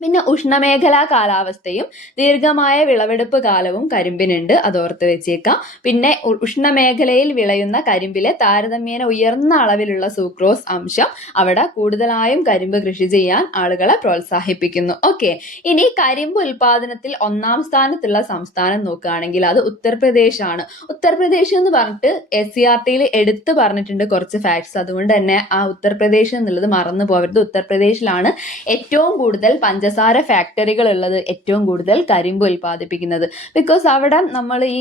പിന്നെ ഉഷ്ണമേഖലാ കാലാവസ്ഥയും ദീർഘമായ വിളവെടുപ്പ് കാലവും കരിമ്പിനുണ്ട്. അതോർത്ത് വെച്ചേക്കാം. പിന്നെ ഉഷ്ണമേഖലയിൽ വിളയുന്ന കരിമ്പിലെ താരതമ്യേന ഉയർന്ന അളവിലുള്ള സൂക്രോസ് അംശം അവിടെ കൂടുതലായും കരിമ്പ് കൃഷി ചെയ്യാൻ ആളുകളെ പ്രോത്സാഹിപ്പിക്കുന്നു. ഓക്കെ. ഇനി കരിമ്പ് ഉൽപാദനത്തിൽ ഒന്നാം സ്ഥാനത്തുള്ള സംസ്ഥാനം നോക്കുകയാണെങ്കിൽ അത് ഉത്തർപ്രദേശ് ആണ് ഉത്തർപ്രദേശ് എന്ന് പറഞ്ഞിട്ട് എസ് സി ആർ ടിയിൽ എടുത്തു പറഞ്ഞിട്ടുണ്ട് കുറച്ച് ഫാക്ട്സ് അതുകൊണ്ട് തന്നെ ആ ഉത്തർപ്രദേശ് എന്നുള്ളത് മറന്നു പോകരുത് ഉത്തർപ്രദേശിലാണ് ഏറ്റവും കൂടുതൽ പഞ്ചസാര ഫാക്ടറികൾ ഉള്ളത് ഏറ്റവും കൂടുതൽ കരിമ്പ് ഉൽപ്പാദിപ്പിക്കുന്നത്. ബിക്കോസ് അവിടെ നമ്മൾ ഈ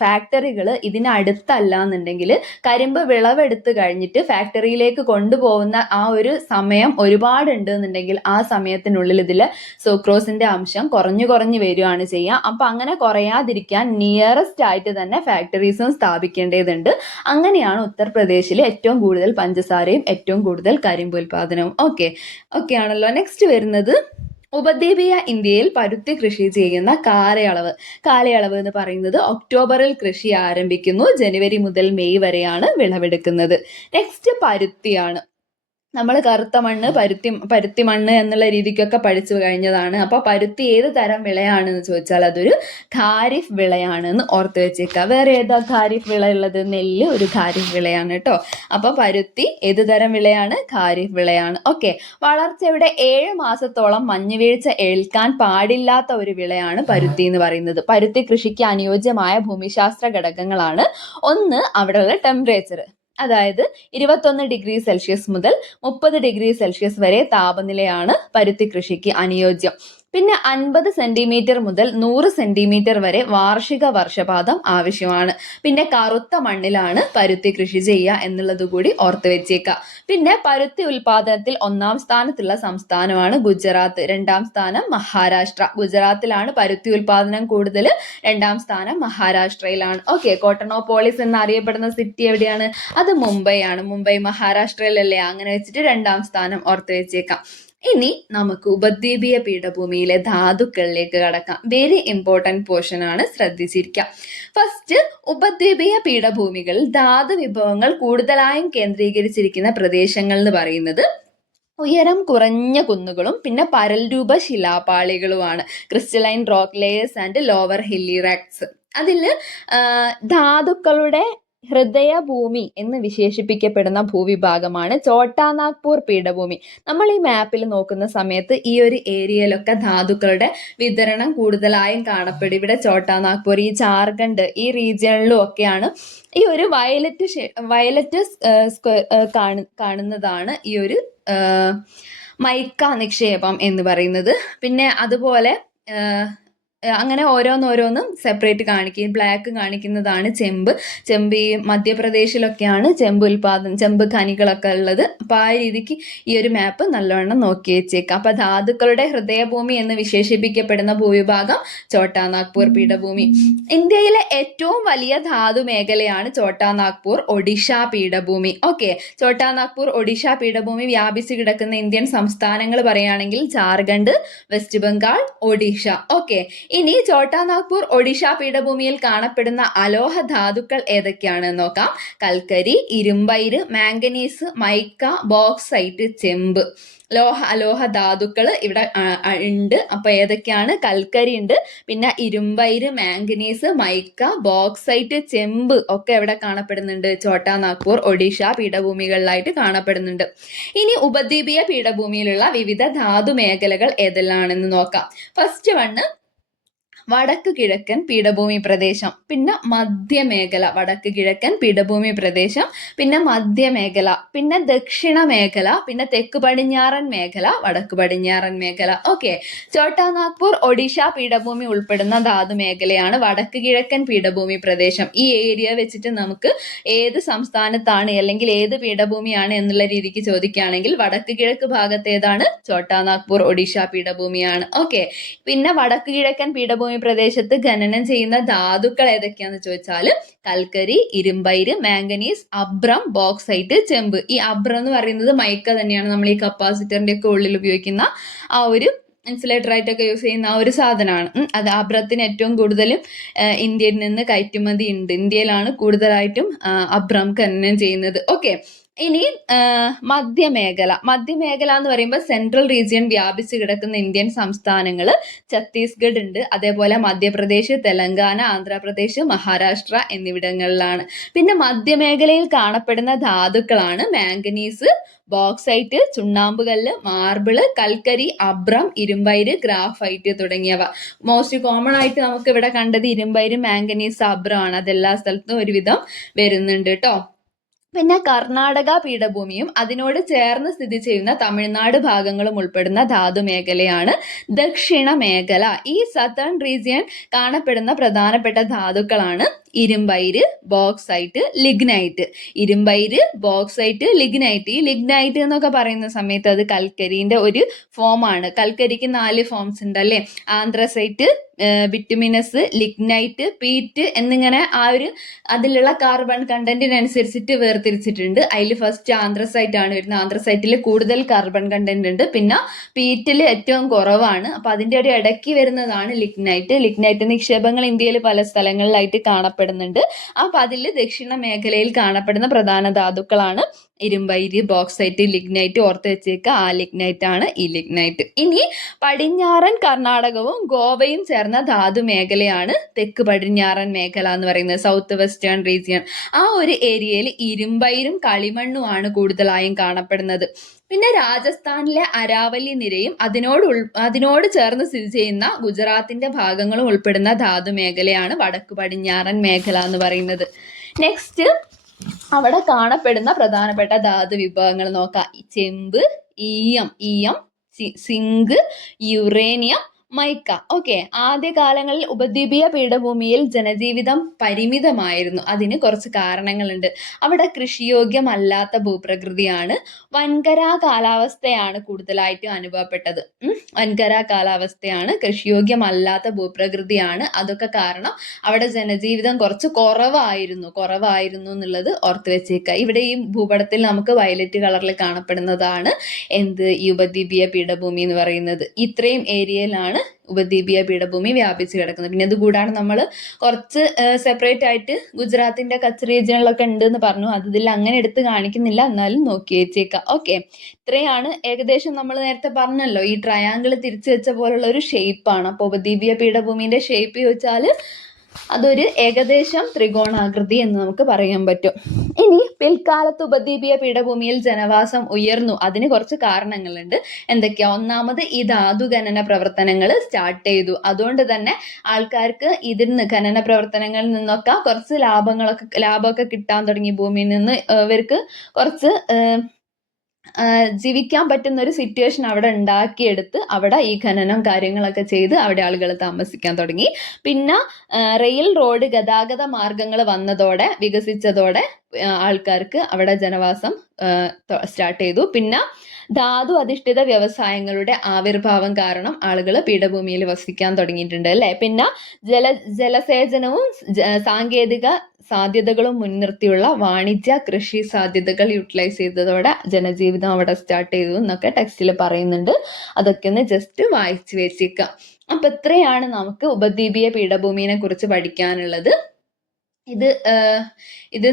ഫാക്ടറികൾ ഇതിനടുത്തല്ല എന്നുണ്ടെങ്കിൽ കരിമ്പ് വിളവെടുത്ത് കഴിഞ്ഞിട്ട് ഫാക്ടറിയിലേക്ക് കൊണ്ടുപോകുന്ന ആ ഒരു സമയം ഒരുപാടുണ്ട് എന്നുണ്ടെങ്കിൽ ആ സമയത്തിനുള്ളിൽ ഇതിൽ സുക്രോസിന്റെ അംശം കുറഞ്ഞു കുറഞ്ഞു വരികയാണ് ചെയ്യുക. അപ്പം അങ്ങനെ കുറയാതിരിക്കാൻ നിയറസ്റ്റ് ആയിട്ട് തന്നെ ഫാക്ടറീസും സ്ഥാപിക്കേണ്ടതുണ്ട്. അങ്ങനെയാണ് ഉത്തർപ്രദേശിൽ ഏറ്റവും കൂടുതൽ പഞ്ചസാരയും ഏറ്റവും കൂടുതൽ കരിമ്പ് ഉൽപാദനവും ഓക്കെ ഓക്കെ ആണല്ലോ. നെക്സ്റ്റ് വരുന്നത്. ഉപദ്വീപീയ ഇന്ത്യയിൽ പരുത്തി കൃഷി ചെയ്യുന്ന കാലയളവ്. കാലയളവ് എന്ന് പറയുന്നത് ഒക്ടോബറിൽ കൃഷി ആരംഭിക്കുന്നു. ജനുവരി മുതൽ മെയ് വരെയാണ് വിളവെടുക്കുന്നത്. നെക്സ്റ്റ് പരുത്തിയാണ്. നമ്മൾ കറുത്ത മണ്ണ് പരുത്തി പരുത്തി മണ്ണ് എന്നുള്ള രീതിക്കൊക്കെ പഠിച്ചു കഴിഞ്ഞതാണ്. അപ്പോൾ പരുത്തി ഏത് തരം വിളയാണെന്ന് ചോദിച്ചാൽ അതൊരു ഖാരിഫ് വിളയാണെന്ന് ഓർത്ത് വെച്ചേക്കുക. വേറെ ഏതാ ഖാരിഫ് വിള ഉള്ളത്? നെല്ല് ഒരു ഖാരിഫ് വിളയാണ് കേട്ടോ. അപ്പോൾ പരുത്തി ഏത് തരം വിളയാണ്? ഖാരിഫ് വിളയാണ്. ഓക്കെ. വളർച്ചയുടെ ഏഴ് മാസത്തോളം മഞ്ഞുവീഴ്ച ഏൽക്കാൻ പാടില്ലാത്ത ഒരു വിളയാണ് പരുത്തി എന്ന് പറയുന്നത്. പരുത്തി കൃഷിക്ക് അനുയോജ്യമായ ഭൂമിശാസ്ത്ര ഘടകങ്ങളാണ്. ഒന്ന് അവിടെയുള്ള ടെമ്പറേച്ചർ അതായത് ഇരുപത്തൊന്ന് ഡിഗ്രി സെൽഷ്യസ് മുതൽ മുപ്പത് ഡിഗ്രി സെൽഷ്യസ് വരെ താപനിലയാണ് പരുത്തി കൃഷിക്ക് അനുയോജ്യം. പിന്നെ അൻപത് സെന്റിമീറ്റർ മുതൽ നൂറ് സെന്റിമീറ്റർ വരെ വാർഷിക വർഷപാതം ആവശ്യമാണ്. പിന്നെ കറുത്ത മണ്ണിലാണ് പരുത്തി കൃഷി ചെയ്യുക എന്നുള്ളത് കൂടി ഓർത്ത് വെച്ചേക്കുക പിന്നെ പരുത്തി ഉൽപാദനത്തിൽ ഒന്നാം സ്ഥാനത്തുള്ള സംസ്ഥാനമാണ് ഗുജറാത്ത്. രണ്ടാം സ്ഥാനം മഹാരാഷ്ട്ര. ഗുജറാത്തിലാണ് പരുത്തി ഉൽപാദനം കൂടുതൽ. രണ്ടാം സ്ഥാനം മഹാരാഷ്ട്രയിലാണ്. ഓക്കെ കോട്ടണോപോളിസ് എന്നറിയപ്പെടുന്ന സിറ്റി എവിടെയാണ്? അത് മുംബൈ ആണ്. മുംബൈ മഹാരാഷ്ട്രയിലല്ലേ? അങ്ങനെ വെച്ചിട്ട് രണ്ടാം സ്ഥാനം ഓർത്തു വെച്ചേക്കാം. ഇനി നമുക്ക് ഉപദ്വീപീയ പീഠഭൂമിയിലെ ധാതുക്കളിലേക്ക് കടക്കാം. വെരി ഇമ്പോർട്ടന്റ് പോർഷൻ ആണ് ശ്രദ്ധിച്ചിരിക്കുക ഫസ്റ്റ് ഉപദ്വീപീയ പീഠഭൂമികളിൽ ധാതു വിഭവങ്ങൾ കൂടുതലായും കേന്ദ്രീകരിച്ചിരിക്കുന്ന പ്രദേശങ്ങൾ എന്ന് പറയുന്നത് ഉയരം കുറഞ്ഞ കുന്നുകളും പിന്നെ പരൽരൂപ ശിലാപാളികളുമാണ്. Crystalline rock layers and lower hilly rocks അതിൽ ധാതുക്കളുടെ ഹൃദയഭൂമി എന്ന് വിശേഷിപ്പിക്കപ്പെടുന്ന ഭൂവിഭാഗമാണ് ചോട്ടാനാഗ്പൂർ പീഠഭൂമി. നമ്മൾ ഈ മാപ്പിൽ നോക്കുന്ന സമയത്ത് ഈ ഒരു ഏരിയയിലൊക്കെ ധാതുക്കളുടെ വിതരണം കൂടുതലായും കാണപ്പെടും. ഇവിടെ ചോട്ടാനാഗ്പൂർ ഈ ജാർഖണ്ഡ് ഈ റീജിയണിലും ഒക്കെയാണ് ഈ ഒരു വയലറ്റ് വയലറ്റ് കാണുന്നതാണ് ഈ ഒരു മൈക്ക നിക്ഷേപം എന്ന് പറയുന്നത്. പിന്നെ അതുപോലെ അങ്ങനെ ഓരോന്നോരോന്നും സെപ്പറേറ്റ് കാണിക്കും. ബ്ലാക്ക് കാണിക്കുന്നതാണ് ചെമ്പ്. ചെമ്പ് ഈ മധ്യപ്രദേശിലൊക്കെയാണ് ചെമ്പ് ഉൽപാദനം ചെമ്പ് ഖനികളൊക്കെ ഉള്ളത്. അപ്പോൾ ആ രീതിക്ക് ഈ ഒരു മാപ്പ് നല്ലവണ്ണം നോക്കി വെച്ചേക്കാം. അപ്പോൾ ധാതുക്കളുടെ ഹൃദയഭൂമി എന്ന് വിശേഷിപ്പിക്കപ്പെടുന്ന ഭൂവിഭാഗം ചോട്ടാ നാഗ്പൂർ പീഠഭൂമി. ഇന്ത്യയിലെ ഏറ്റവും വലിയ ധാതു മേഖലയാണ് ചോട്ടാ നാഗ്പൂർ ഒഡീഷ പീഠഭൂമി. ഓക്കെ. ചോട്ടാ നാഗ്പൂർ ഒഡീഷ പീഠഭൂമി വ്യാപിച്ചു കിടക്കുന്ന ഇന്ത്യൻ സംസ്ഥാനങ്ങൾ പറയുകയാണെങ്കിൽ ജാർഖണ്ഡ് വെസ്റ്റ് ബംഗാൾ ഒഡീഷ. ഓക്കെ. ഇനി ചോട്ടാനാഗ്പൂർ ഒഡീഷ പീഠഭൂമിയിൽ കാണപ്പെടുന്ന അലോഹ ധാതുക്കൾ ഏതൊക്കെയാണെന്ന് നോക്കാം. കൽക്കരി ഇരുമ്പയിര് മാംഗനീസ് മൈക്ക ബോക്സൈറ്റ് ചെമ്പ്. ലോഹ അലോഹ ധാതുക്കൾ ഇവിടെ ഉണ്ട്. അപ്പൊ ഏതൊക്കെയാണ്? കൽക്കരി ഉണ്ട്. പിന്നെ ഇരുമ്പയിര് മാംഗനീസ് മൈക്ക ബോക്സൈറ്റ് ചെമ്പ് ഒക്കെ എവിടെ കാണപ്പെടുന്നുണ്ട്. ചോട്ടാ നാഗ്പൂർ ഒഡീഷ പീഠഭൂമികളിലായിട്ട് കാണപ്പെടുന്നുണ്ട്. ഇനി ഉപദ്വീപീയ പീഠഭൂമിയിലുള്ള വിവിധ ധാതു മേഖലകൾ ഏതെല്ലാമാണെന്ന് നോക്കാം. ഫസ്റ്റ് വണ്ണ് വടക്ക് കിഴക്കൻ പീഠഭൂമി പ്രദേശം. പിന്നെ മധ്യമേഖല വടക്ക് കിഴക്കൻ പീഠഭൂമി പ്രദേശം. പിന്നെ മധ്യമേഖല പിന്നെ ദക്ഷിണ മേഖല പിന്നെ തെക്ക് പടിഞ്ഞാറൻ മേഖല വടക്ക് പടിഞ്ഞാറൻ മേഖല. ഓക്കെ ചോട്ടാ നാഗ്പൂർ ഒഡീഷ പീഠഭൂമി ഉൾപ്പെടുന്ന ധാതു മേഖലയാണ് വടക്ക് കിഴക്കൻ പീഠഭൂമി പ്രദേശം. ഈ ഏരിയ വെച്ചിട്ട് നമുക്ക് ഏത് സംസ്ഥാനത്താണ് അല്ലെങ്കിൽ ഏത് പീഠഭൂമിയാണ് എന്നുള്ള രീതിക്ക് ചോദിക്കുകയാണെങ്കിൽ വടക്ക് കിഴക്ക് ഭാഗത്തേതാണ് ചോട്ടാനാഗ്പൂർ ചോട്ടാ നാഗ്പൂർ ഒഡീഷ പീഠഭൂമിയാണ്. ഓക്കെ പിന്നെ വടക്ക് കിഴക്കൻ പീഠഭൂമി പ്രദേശത്ത് ഖനനം ചെയ്യുന്ന ധാതുക്കൾ ഏതൊക്കെയാന്ന് ചോദിച്ചാൽ കൽക്കരി ഇരുമ്പയിര് മാംഗനീസ് അബ്രം ബോക്സൈറ്റ് ചെമ്പ്. ഈ അബ്രം എന്ന് പറയുന്നത് മൈക്ക തന്നെയാണ്. നമ്മൾ ഈ കപ്പാസിറ്ററിന്റെ ഒക്കെ ഉള്ളിൽ ഉപയോഗിക്കുന്ന ആ ഒരു ഇൻസുലേറ്റർ ആയിട്ടൊക്കെ യൂസ് ചെയ്യുന്ന ആ ഒരു സാധനമാണ്. അത് അബ്രത്തിന് ഏറ്റവും കൂടുതലും ഇന്ത്യയിൽ നിന്ന് കയറ്റുമതി ഉണ്ട്. ഇന്ത്യയിലാണ് കൂടുതലായിട്ടും അബ്രം ഖനനം ചെയ്യുന്നത്. ഓക്കെ. ഇനി മധ്യമേഖല. മധ്യമേഖല എന്ന് പറയുമ്പോൾ സെൻട്രൽ റീജിയൻ വ്യാപിച്ചു കിടക്കുന്ന ഇന്ത്യൻ സംസ്ഥാനങ്ങൾ ഛത്തീസ്ഗഡ് ഉണ്ട്. അതേപോലെ മധ്യപ്രദേശ് തെലങ്കാന ആന്ധ്രാപ്രദേശ് മഹാരാഷ്ട്ര എന്നിവിടങ്ങളിലാണ്. പിന്നെ മധ്യമേഖലയിൽ കാണപ്പെടുന്ന ധാതുക്കളാണ് മാംഗനീസ് ബോക്സൈറ്റ് ചുണ്ണാമ്പുകല്ല് മാർബിൾ കൽക്കരി അബ്രം ഇരുമ്പയിര് ഗ്രാഫൈറ്റ് തുടങ്ങിയവ. മോസ്റ്റ് കോമൺ ആയിട്ട് നമുക്ക് ഇവിടെ കണ്ടത് ഇരുമ്പയിര് മാംഗനീസ് അബ്രം ആണ് അതെല്ലാ സ്ഥലത്തും ഒരുവിധം വരുന്നുണ്ട് കേട്ടോ പിന്നെ കർണാടക പീഠഭൂമിയും അതിനോട് ചേർന്ന് സ്ഥിതി ചെയ്യുന്ന തമിഴ്നാട് ഭാഗങ്ങളും ഉൾപ്പെടുന്ന ധാതു മേഖലയാണ് ദക്ഷിണ മേഖല. ഈ സതേൺ റീജിയൻ കാണപ്പെടുന്ന പ്രധാനപ്പെട്ട ധാതുക്കളാണ് ഇരുമ്പയിര് ബോക്സൈറ്റ് ലിഗ്നൈറ്റ്. ഇരുമ്പയിര് ബോക്സൈറ്റ് ലിഗ്നൈറ്റ്. ഈ ലിഗ്നൈറ്റ് എന്നൊക്കെ പറയുന്ന സമയത്ത് അത് കൽക്കരിന്റെ ഒരു ഫോമാണ്. കൽക്കരിക്ക് നാല് ഫോംസ് ഉണ്ട് അല്ലേ ആന്ത്രസൈറ്റ് വിറ്റമിനസ് ലിഗ്നൈറ്റ് പീറ്റ് എന്നിങ്ങനെ ആ ഒരു അതിലുള്ള കാർബൺ കണ്ടന്റിനനുസരിച്ചിട്ട് വേർതിരിച്ചിട്ടുണ്ട്. അതിൽ ഫസ്റ്റ് ആന്ത്രസൈറ്റ് ആണ് വരുന്നത്. ആന്ത്രസൈറ്റിൽ കൂടുതൽ കാർബൺ കണ്ടന്റ് ഉണ്ട്. പിന്നെ പീറ്റിൽ ഏറ്റവും കുറവാണ്. അപ്പൊ അതിന്റെ ഒരു ഇടയ്ക്ക് വരുന്നതാണ് ലിഗ്നൈറ്റ്. ലിഗ്നൈറ്റ് നിക്ഷേപങ്ങൾ ഇന്ത്യയിൽ പല സ്ഥലങ്ങളിലായിട്ട് കാണപ്പെടുന്നുണ്ട്. അപ്പൊ അതിൽ ദക്ഷിണ മേഖലയിൽ കാണപ്പെടുന്ന പ്രധാന ധാതുക്കളാണ് ഇരുമ്പയിര് ബോക്സൈറ്റ് ലിഗ്നൈറ്റ് ഓർത്ത് വെച്ചേക്കുക ആ ലിഗ്നൈറ്റ് ആണ് ഈ ലിഗ്നൈറ്റ്. ഇനി പടിഞ്ഞാറൻ കർണാടകവും ഗോവയും ചേർന്ന ധാതു മേഖലയാണ് തെക്ക് പടിഞ്ഞാറൻ മേഖല എന്ന് പറയുന്നത് സൗത്ത് വെസ്റ്റേൺ റീജിയൻ ആ ഒരു ഏരിയയിൽ ഇരുമ്പൈരും കളിമണ്ണുമാണ് കൂടുതലായും കാണപ്പെടുന്നത്. പിന്നെ രാജസ്ഥാനിലെ അരാവലി നിരയും അതിനോട് അതിനോട് ചേർന്ന് സ്ഥിതി ചെയ്യുന്ന ഗുജറാത്തിന്റെ ഭാഗങ്ങളും ഉൾപ്പെടുന്ന ധാതു മേഖലയാണ് വടക്ക് പടിഞ്ഞാറൻ മേഖല എന്ന് പറയുന്നത്. നെക്സ്റ്റ് അവിടെ കാണപ്പെടുന്ന പ്രധാനപ്പെട്ട ധാതു വിഭവങ്ങൾ നോക്കാം. ചെമ്പ് ഈയം ഈയം സിങ്ക് യുറേനിയം മൈക്ക. ഓക്കെ. ആദ്യകാലങ്ങളിൽ ഉപദ്വീപീയ പീഠഭൂമിയിൽ ജനജീവിതം പരിമിതമായിരുന്നു. അതിന് കുറച്ച് കാരണങ്ങളുണ്ട്. അവിടെ കൃഷിയോഗ്യമല്ലാത്ത ഭൂപ്രകൃതിയാണ്. വൻകര കാലാവസ്ഥയാണ് കൂടുതലായിട്ട് അനുഭവപ്പെട്ടത്. വൻകര കാലാവസ്ഥയാണ് കൃഷിയോഗ്യമല്ലാത്ത ഭൂപ്രകൃതിയാണ്. അതൊക്കെ കാരണം അവിടെ ജനജീവിതം കുറച്ച് കുറവായിരുന്നു. കുറവായിരുന്നു എന്നുള്ളത് ഓർത്ത് വെച്ചേക്കുക ഇവിടെ ഈ ഭൂപടത്തിൽ നമുക്ക് വയലറ്റ് കളറിൽ കാണപ്പെടുന്നതാണ് എന്ത് ഈ ഉപദ്വീപീയ പീഠഭൂമി എന്ന് പറയുന്നത്. ഇത്രയും ഏരിയയിലാണ് ഉപദ്വീപീയ പീഠഭൂമി വ്യാപിച്ച് കിടക്കുന്നത് പിന്നെ ഇത് കൂടാതെ നമ്മൾ കുറച്ച് സെപ്പറേറ്റ് ആയിട്ട് ഗുജറാത്തിന്റെ കച്ച് റീജിയനിലൊക്കെ ഉണ്ട് എന്ന് പറഞ്ഞു. അത് ഇതിൽ അങ്ങനെ എടുത്ത് കാണിക്കുന്നില്ല. എന്നാലും നോക്കി വെച്ചേക്കാം. ഓക്കെ. ഇത്രയാണ് ഏകദേശം നമ്മൾ നേരത്തെ പറഞ്ഞല്ലോ. ഈ ട്രയാങ്കിൾ തിരിച്ചു വെച്ച പോലുള്ള ഒരു ഷേപ്പാണ് അപ്പോൾ ഉപദ്വീപീയ പീഠഭൂമിന്റെ ഷേപ്പ് ചോദിച്ചാൽ അതൊരു ഏകദേശം ത്രികോണാകൃതി എന്ന് നമുക്ക് പറയാൻ പറ്റും. ഇനി പിൽക്കാലത്ത് ഉപദ്വീപീയ പീഠഭൂമിയിൽ ജനവാസം ഉയർന്നു. അതിന് കുറച്ച് കാരണങ്ങളുണ്ട്. എന്തൊക്കെയാ? ഒന്നാമത് ഈ ധാതു ഖനന പ്രവർത്തനങ്ങൾ സ്റ്റാർട്ട് ചെയ്തു. അതുകൊണ്ട് തന്നെ ആൾക്കാർക്ക് ഇതിൽ നിന്ന് ഖനന പ്രവർത്തനങ്ങളിൽ നിന്നൊക്കെ കുറച്ച് ലാഭങ്ങളൊക്കെ ലാഭമൊക്കെ കിട്ടാൻ തുടങ്ങി ഭൂമിയിൽ നിന്ന്. ഇവർക്ക് കുറച്ച് ജീവിക്കാൻ പറ്റുന്ന ഒരു സിറ്റുവേഷൻ അവിടെ ഉണ്ടാക്കിയെടുത്ത് അവിടെ ഈ ഖനനം കാര്യങ്ങളൊക്കെ ചെയ്ത് അവിടെ ആളുകൾ താമസിക്കാൻ തുടങ്ങി. പിന്നെ റെയിൽ റോഡ് ഗതാഗത മാർഗങ്ങൾ വന്നതോടെ വികസിച്ചതോടെ ആൾക്കാർക്ക് അവിടെ ജനവാസം സ്റ്റാർട്ട് ചെയ്തു. പിന്നെ ധാതു അധിഷ്ഠിത വ്യവസായങ്ങളുടെ ആവിർഭാവം കാരണം ആളുകൾ പീഠഭൂമിയിൽ വസിക്കാൻ തുടങ്ങിയിട്ടുണ്ട് അല്ലെ? പിന്നെ ജല ജലസേചനവും സാങ്കേതിക സാധ്യതകളും മുൻനിർത്തിയുള്ള വാണിജ്യ കൃഷി സാധ്യതകൾ യൂട്ടിലൈസ് ചെയ്തതോടെ ജനജീവിതം അവിടെ സ്റ്റാർട്ട് ചെയ്തു എന്നൊക്കെ ടെക്സ്റ്റിൽ പറയുന്നുണ്ട്. അതൊക്കെ ഒന്ന് ജസ്റ്റ് വായിച്ചു വെച്ചേക്കാം. അപ്പൊ ഇത്രയാണ് നമുക്ക് ഉപദ്വീപീയ പീഠഭൂമിനെ കുറിച്ച് പഠിക്കാനുള്ളത്. ഇത് ഇത്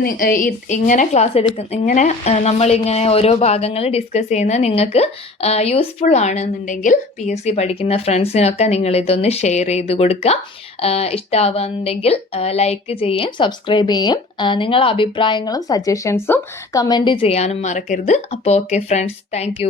ഇങ്ങനെ ക്ലാസ് എടുക്കുന്ന ഇങ്ങനെ നമ്മൾ ഇങ്ങനെ ഓരോ ഭാഗങ്ങൾ ഡിസ്കസ് ചെയ്യുന്നത് നിങ്ങൾക്ക് യൂസ്ഫുൾ ആണെന്നുണ്ടെങ്കിൽ പി എസ് സി പഠിക്കുന്ന ഫ്രണ്ട്സിനൊക്കെ നിങ്ങൾ ഇതൊന്ന് ഷെയർ ചെയ്ത് കൊടുക്കുക ഇഷ്ടമാവുന്നുണ്ടെങ്കിൽ ലൈക്ക് ചെയ്യും സബ്സ്ക്രൈബ് ചെയ്യും. നിങ്ങളുടെ അഭിപ്രായങ്ങളും സജഷൻസും കമന്റ് ചെയ്യാനും മറക്കരുത്. അപ്പോൾ ഓക്കെ ഫ്രണ്ട്സ് താങ്ക്